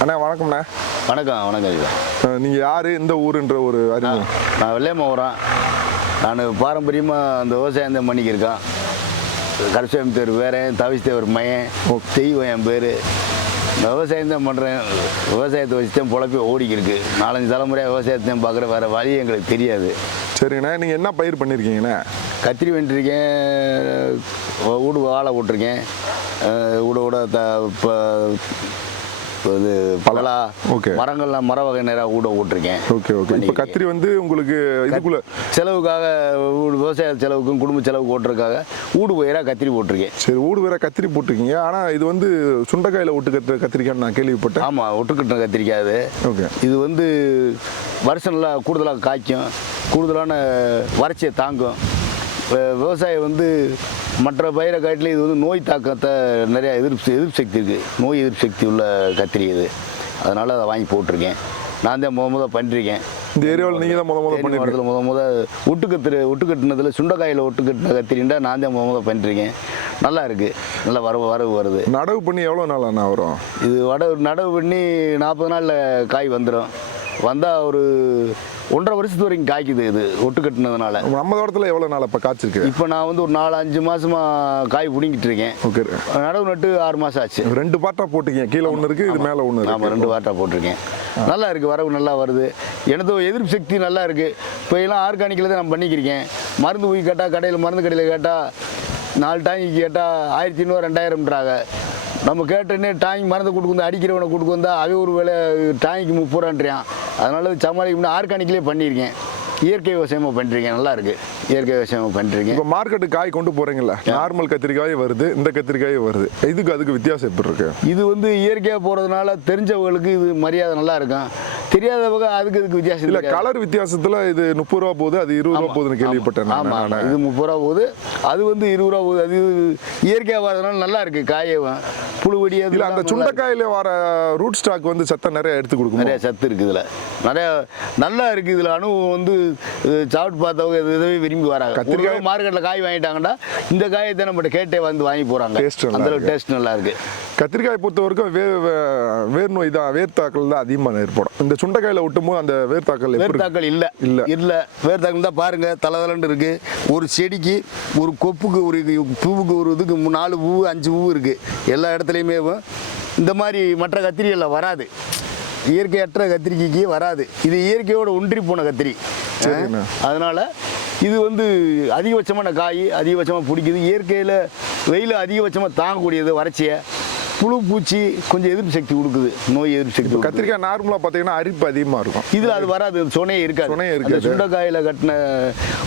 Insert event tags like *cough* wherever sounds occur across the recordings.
அண்ணா வணக்கம்ண்ணா. வணக்கம் வணக்கம் ஐயா. அஹ் நீங்க யாரு? இந்த ஊருன்ற ஒரு அறிமுகம். நான் வெள்ளையம்மாவரம் நான் பாரம்பரியமாக அந்த விவசாயம் தான் பண்ணிக்கிருக்கேன். கருசாமி தேர் வேற தவிஸ் தேவர் மையன் தெய்வம் என் பேர். விவசாயம் தான் பண்ணுறேன் விவசாயத்தை வச்சு தான் பொழப்பி ஓடிக்கிருக்கு. நாலஞ்சு தலைமுறையாக விவசாயத்தை தான் பார்க்குற வேறு வழி எங்களுக்கு தெரியாது. சரிங்கண்ணா நீங்க என்ன பயிர் பண்ணிருக்கீங்கண்ணா? கத்திரி வெண்டிருக்கேன் வீடு வாழை போட்டிருக்கேன். அஹ் வீட த இப்போ இது பலா Okay. மரங்கள்லாம் மர வகை நேராக வீட போட்டிருக்கேன். Okay okay. இப்போ கத்திரி வந்து உங்களுக்கு இதுக்குள்ள செலவுக்காக விவசாய செலவுக்கும் குடும்ப செலவுக்கு ஓட்டுறதுக்காக வீடு பயிராக கத்திரி போட்டிருக்கேன். சரி ஊடு வேற கத்திரி போட்டிருக்கீங்க. ஆனா இது வந்து சுண்டைக்காயில ஒட்டு கத்திரி கத்திரிக்கான்னு நான் கேள்விப்பட்டேன். ஆமாம் ஒட்டுக்கட்டின கத்திரிக்காய் அது. ஓகே. இது வந்து வருஷம் நல்லா கூடுதலாக காய்க்கும். கூடுதலான வறட்சியை தாங்கும். விவசாயம் வந்து மற்ற பயிரை காட்டிலும் இது வந்து நோய் தாக்கத்தை நிறையா எதிர்ப்பு எதிர்ப்பு சக்தி இருக்குது நோய் எதிர்ப்பு சக்தி உள்ள கத்திரி இது. அதனால் அதை வாங்கி போட்டிருக்கேன். நான் தான் முத முத பண்ணிருக்கேன். இந்த ஏரியாவில் நீங்க தான் முத முத பண்ணிருக்கீங்க முத முத ஒட்டுக்கத்திரி ஒட்டுக்கட்டினதில் சுண்டைக்காயில் ஒட்டுக்கட்டின கத்திரிண்டா நான் தான் முத முத பண்ணிருக்கேன். நல்லா இருக்குது நல்லா வரவு வரவு வருது. நடவு பண்ணி எவ்வளோ நாள் அண்ணா வரும்? இது வட நடவு பண்ணி நாற்பது நாளில் காய் வந்துடும் வந்தால் ஒரு ஒன்றரை வருஷத்து வரைக்கும் காய்க்குது இது ஒட்டு கட்டினதுனால. நம்ம தோட்டத்தில் எவ்வளோ நாள் அப்போ காய்ச்சிருக்கு? இப்போ நான் வந்து ஒரு நாலு அஞ்சு மாசமா காய் பிடிங்கிட்டு இருக்கேன். ஓகே. நடவு நட்டு ஆறு மாதம் ஆச்சு. ரெண்டு பாட்டா போட்டீங்க. கீழே ஒன்று இருக்கு இது மேலே ஒன்று ஆமாம் ரெண்டு வாட்டா போட்டிருக்கேன். நல்லா இருக்குது வரவு நல்லா வருது. எனக்கு எதிர்ப்பு சக்தி நல்லா இருக்குது இப்போ எல்லாம் ஆர்கானிக்கில் தான் நான் பண்ணிக்கிறேன் மருந்து போய் கேட்டால் கடையில் மருந்து கடையில் கேட்டால் நாலு டாங்கி கேட்டால் ஆயிரத்தி ஐநூறு ரெண்டாயிரம்ன்றாங்க. நம்ம கேட்டோன்னே டாங்கி மருந்து கொடுக்கு வந்து அடிக்கிறவனை கொடுக்கு வந்தா அவன் ஒரு வேலை டாங்கிக்கு முப்பது ரூபான்றான் அதனால சமாளிக்க முடியும் ஆர்கானிக்லேயே பண்ணியிருக்கேன் இயற்கை விவசாயமாக பண்ணிருக்கேன். நல்லா இருக்குது இயற்கை விவசாயமாக பண்ணிருக்கேன். இப்போ மார்க்கெட்டு காய் கொண்டு போறீங்கல்ல? நார்மல் கத்திரிக்காய் வருது இந்த கத்திரிக்காய் வருது. இதுக்கு அதுக்கு வித்தியாசம் எப்படி இருக்கு? இது வந்து இயற்கையாக போகிறதுனால தெரிஞ்சவங்களுக்கு இது மரியாதை நல்லா இருக்கும். தெரியாதவங்க அதுக்கு இதுக்கு வித்தியாசம் இல்ல இருக்காது. கலர் வித்தியாசத்துல இது முப்பது ரூபா போகுது அது இருபது ரூபா போகுதுன்னு கேள்விப்பட்டேன் நான். ஆமா ஆமா. நானு. இது முப்பது ரூபா போகுது. அது வந்து இருபது ரூபா போகுது. அது இயற்கையாக வரதுனால நல்லா இருக்கு. காயவும் புழுவடி அது இல்ல அந்த சுண்டைக்காயில வர ரூட் ஸ்டாக் வந்து சத்தம் நிறைய எடுத்து கொடுக்கும்? நிறைய சத்து இருக்குது இதில். நிறைய நல்லா இருக்கு இதில். அனுபவம் வந்து சாப்பிட்டு பார்த்தவங்க இது இதுவே விரும்பி வராங்க. கத்திரிக்காய் மார்க்கெட்டில் காய் வாங்கிட்டாங்கன்னா இந்த காயை தான் நம்மகிட்ட கேட்டே வந்து வாங்கி போகிறாங்க அந்த இருக்கு. டேஸ்ட் நல்லா இருக்கு. கத்திரிக்காய் பொறுத்த வரைக்கும் வே வேர் நோய் தான் வேர்த்தாக்கல் தான் அதிகமாக ஏற்படும். இந்த சுண்டைக்காயில ஒட்டும் போது அந்த வேர்த்தாக்கல்? வேர்த்தாக்கள் இல்லை. இல்ல. இல்லை. வேர்த்தாக்கள் தான் பாருங்க தலதலன்னு இருக்கு. ஒரு செடிக்கு ஒரு கொப்புக்கு ஒரு பூவுக்கு ஒரு இதுக்கு நாலு பூ அஞ்சு பூ இருக்கு. எல்லா இடத்துலையுமே இந்த மாதிரி மற்ற கத்திரிகளில் வராது. இயற்கையற்ற கத்திரிக்கைக்கு வராது. இது இயற்கையோட ஒன்றி போன கத்திரி. அதனால இது வந்து அதிகபட்சமான காய் அதிகபட்சமாக பிடிக்குது. இயற்கையில் வெயில் அதிகபட்சமாக தாங்கக்கூடியது வறட்சியை. புழு பூச்சி கொஞ்சம் எதிர்ப்பு சக்தி கொடுக்குது நோய் எதிர்ப்பு சக்தி. கத்திரிக்காய் நார்மலா பாத்தீங்கன்னா அரிப்பு அதிகமா இருக்கும். இதுல அது வராது சொனையே இருக்காது. சொனையே இருக்காது. சுண்டைக்காயில கட்டின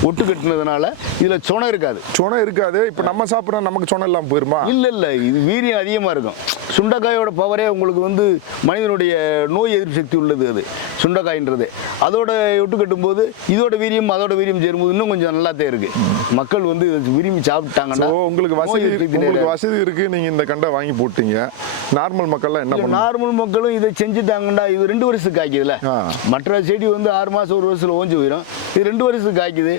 ஒட்டு கட்டினதுனால இதுல சொனை இருக்காது. சொனை இருக்காது. இப்ப நம்ம சாப்பிட்றோம் நமக்கு சொனை இல்லாம போயிருமா? இல்ல இல்ல இது வீரியம் அதிகமா இருக்கும். சுண்டைக்காயோட பவரே உங்களுக்கு வந்து மனிதனுடைய நோய் எதிர்ப்பு சக்தி உள்ளது அது. சுண்டைக்காயின்றது. அதோட ஒட்டு கட்டும்போது இதோட வீரியம் அதோட வீரியம் சேரும்போது இன்னும் கொஞ்சம் நல்லாத்தே இருக்கு. மக்கள் வந்து இதை விரும்பி சாப்பிட்டாங்கன்னா உங்களுக்கு வசதி உங்களுக்கு வசதி இருக்கு நீங்க இந்த கண்டை வாங்கி போட்டீங்க. நார்மல் மக்கள்லாம் என்ன நார்மல் மக்களும் இதை செஞ்சுட்டாங்கன்னா இது ரெண்டு வருஷத்துக்கு காய்க்குதுல. மற்ற செடி வந்து ஆறு மாசம் ஒரு வருஷத்துல ஓஞ்சு போயிடும் இது ரெண்டு வருஷத்துக்கு காய்க்குது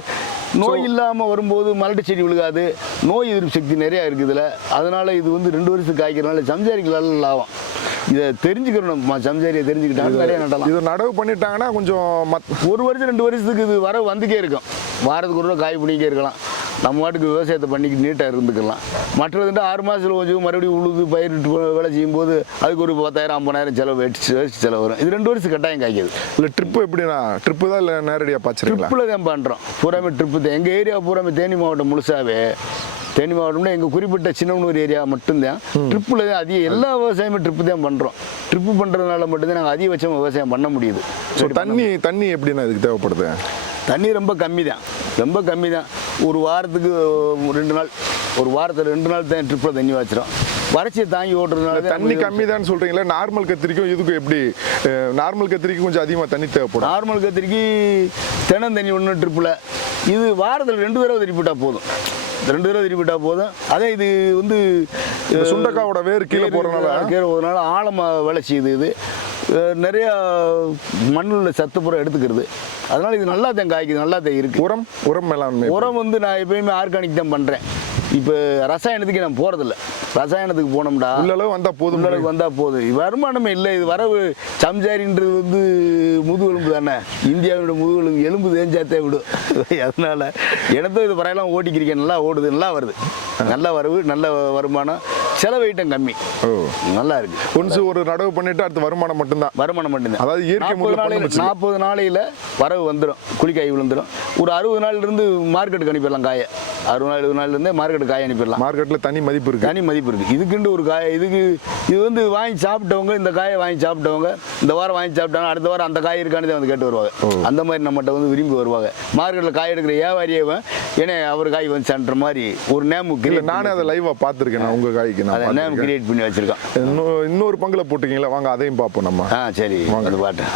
நோய் இல்லாம வரும்போது மலட்டு செடி விழுகாது. நோய் எதிர்ப்பு சக்தி நிறைய இருக்குதுல. அதனால இது வந்து ரெண்டு வருஷத்துக்கு காய்க்கிறதுனால சம்சாரிக்கு நல்ல லாபம். இதை தெரிஞ்சுக்கணும். நம்ம சம்சாரியை தெரிஞ்சுக்கிட்டாங்க நிறைய நடலாம். இது நடவு பண்ணிட்டாங்கன்னா கொஞ்சம் மத் ஒரு வருஷம் ரெண்டு வருஷத்துக்கு இது வர வந்துக்கே இருக்கும். வாரத்துக்கு ஒரு காய் பிடிக்கே இருக்கலாம். நம்ம வாட்டுக்கு விவசாயத்தை பண்ணிக்கிட்டு நீட்டாக இருந்துக்கலாம். மற்றதுண்டு ஆறு மாதத்தில் கொஞ்சம் மறுபடியும் உழுது பயிரிட்டு வேலை செய்யும்போது அதுக்கு ஒரு பத்தாயிரம் ஐம்பதாயிரம் செலவு வேஸ்ட் செலவு வரும். இது ரெண்டு வருஷம் கட்டாயம் காய்க்குது. இல்ல ட்ரிப்பு எப்படின்னா ட்ரிப்பு தான் இல்லை நேரடியாக பாய்ச்சிருங்களா ட்ரிப்பில் தான் பண்ணுறோம் பூராமே ட்ரிப்பு தான். எங்கள் ஏரியா பூராமே தேனி மாவட்டம் முழுசாவே. தேனி மாவட்டம்னா எங்கள் குறிப்பிட்ட சின்னமனூர் ஏரியா மட்டும்தான். ட்ரிப்பில் தான் அதிக எல்லா விவசாயமும் ட்ரிப்பு தான் பண்ணுறோம் ட்ரிப்பு பண்ணுறதுனால மட்டும்தான் நாங்கள் அதிகபட்சம் விவசாயம் பண்ண முடியுது. ஸோ தண்ணி தண்ணி எப்படின்னா இதுக்கு தேவைப்படுது? தண்ணி ரொம்ப கம்மி தான் ரொம்ப கம்மி தான் ஒரு வாரத்துக்கு ரெண்டு நாள் ஒரு வாரத்தில் ரெண்டு நாள் தான் ட்ரிப்பில் தண்ணி வச்சிரும் வறட்சியை தாங்கி ஓட்டுறதுனால தான் தண்ணி கம்மி தான் சொல்றீங்களா நார்மல் கத்திரிக்கும் இதுக்கும் எப்படி? நார்மல் கத்திரிக்கும் கொஞ்சம் அதிகமாக தண்ணி தேவைப்படும். நார்மல் கத்திரிக்கு தினம் தண்ணி ஒன்று ட்ரிப்பில் இது வாரத்தில் ரெண்டு தடவை திருப்பிட்டா போதும். ரெண்டு தடவை திருப்பிட்டா போதும். அதே இது வந்து சுண்டைக்காவோட வேர் கீழே வேர் போறதுனால கீழே போகிறதுனால ஆழமாக வேலை செய்யுது இது. நிறைய மண்ணில் உள்ள சத்து பூரா எடுத்துக்கிறது. அதனால இது நல்லா தான் காய்க்குது நல்லா தான் இருக்குது உரம் உரம் மேலாண்மை உரம் வந்து நான் எப்பயுமே ஆர்கானிக் தான் பண்ணுறேன் இப்போ ரசாயனத்துக்கு நான் போகிறதில்ல ரசாயனத்துக்கு போனோம்டா. உள்ள அளவு வந்தா போதும் உள்ளளவுக்கு வந்தால் போதும். வருமானமே இல்லை. இது வரவு சம்சாரின்றது வந்து முதுகெலும்பு தானே. இந்தியாவோட முதுகெலும்பு எலும்பு தேஞ்சாத்தே விடும் *laughs* அதனால எனத்தும் இது வரையெல்லாம் ஓட்டிக்கிறீங்க நல்லா ஓடுது நல்லா வருது. நல்ல வரவு நல்ல வருமானம். செலவு ஐட்டம் கம்மி. ஓ. நல்லா இருக்கு. ஒன்ஸ் ஒரு நடவு பண்ணிட்டு அடுத்து வருமானம் மட்டும்தான். வருமானம் மட்டும்தான். அதாவது இயற்கை முறையில. நாற்பது நாளையில் வரவு வந்துடும் குளிக்காய் விழுந்துடும் ஒரு அறுபது நாள்ல இருந்து மார்க்கெட்டுக்கு அனுப்பிடலாம் காயை. அறுபது நாள் எழுபது நாள்ல இருந்தே மார்க்கெட்டுக்கு காய் அனுப்பிடலாம். மார்க்கெட்ல தனி மதிப்பு இருக்கு. தனி மதிப்பு இருக்கு. இதுக்குண்டு ஒரு காய் இதுக்கு இது வந்து வாங்கி சாப்பிட்டவங்க இந்த காயை வாங்கி சாப்பிட்டவங்க இந்த வாரம் வாங்கி சாப்பிட்டாங்க அடுத்த வாரம் அந்த காய் இருக்கானதே வந்து கேட்டு வருவாங்க. அந்த மாதிரி நம்மகிட்ட வந்து விரும்பி வருவாங்க. மார்க்கெட்டில் காய் எடுக்கிற வியாபாரியே ஏன்னா அவர் காய் வந்துச்சான்ற மாதிரி ஒரு நேம் இல்ல நானே அதை லைவா பார்த்திருக்கேன் நான் உங்க காய்க்கு நான் நேம். கிரியேட் பண்ணி வச்சிருக்கான். இன்னொரு பங்குல போட்டீங்களா வாங்க அதையும் பார்ப்போம் நம்ம. ஆ சரி அந்த பாட்டு.